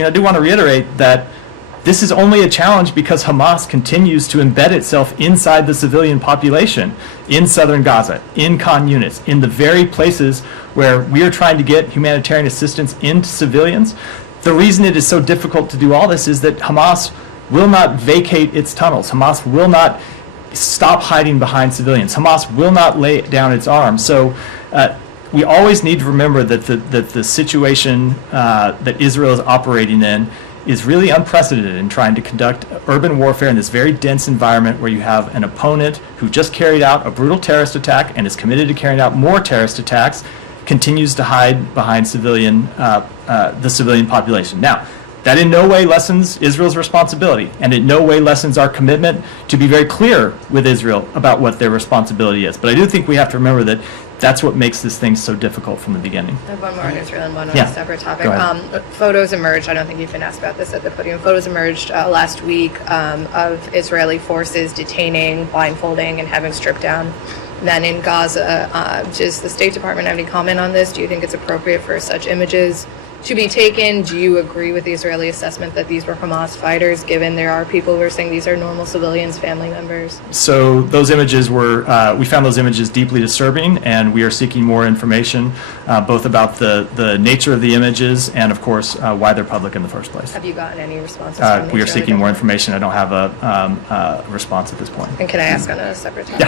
I do want to reiterate that this is only a challenge because Hamas continues to embed itself inside the civilian population in southern Gaza, in Khan Yunis, in the very places where we are trying to get humanitarian assistance into civilians. The reason it is so difficult to do all this is that Hamas will not vacate its tunnels. Hamas will not stop hiding behind civilians. Hamas will not lay down its arms. So we always need to remember that the situation that Israel is operating in is really unprecedented in trying to conduct urban warfare in this very dense environment where you have an opponent who just carried out a brutal terrorist attack and is committed to carrying out more terrorist attacks, continues to hide behind the civilian population. Now, that in no way lessens Israel's responsibility, and in no way lessens our commitment to be very clear with Israel about what their responsibility is. But I do think we have to remember that that's what makes this thing so difficult from the beginning. I have one more on Israel and one on Yeah. a separate topic. Go ahead. Photos emerged, I don't think you've been asked about this at the podium, photos emerged last week of Israeli forces detaining, blindfolding, and having stripped down men in Gaza. Does the State Department have any comment on this? Do you think it's appropriate for such images to be taken? Do you agree with the Israeli assessment that these were Hamas fighters, given there are people who are saying these are normal civilians, family members? So those images were, we found those images deeply disturbing, and we are seeking more information, both about the nature of the images and, of course, why they're public in the first place. Have you gotten any responses from the We are Israeli seeking more government? information. I don't have a response at this point. And can I ask on a separate topic? Yeah.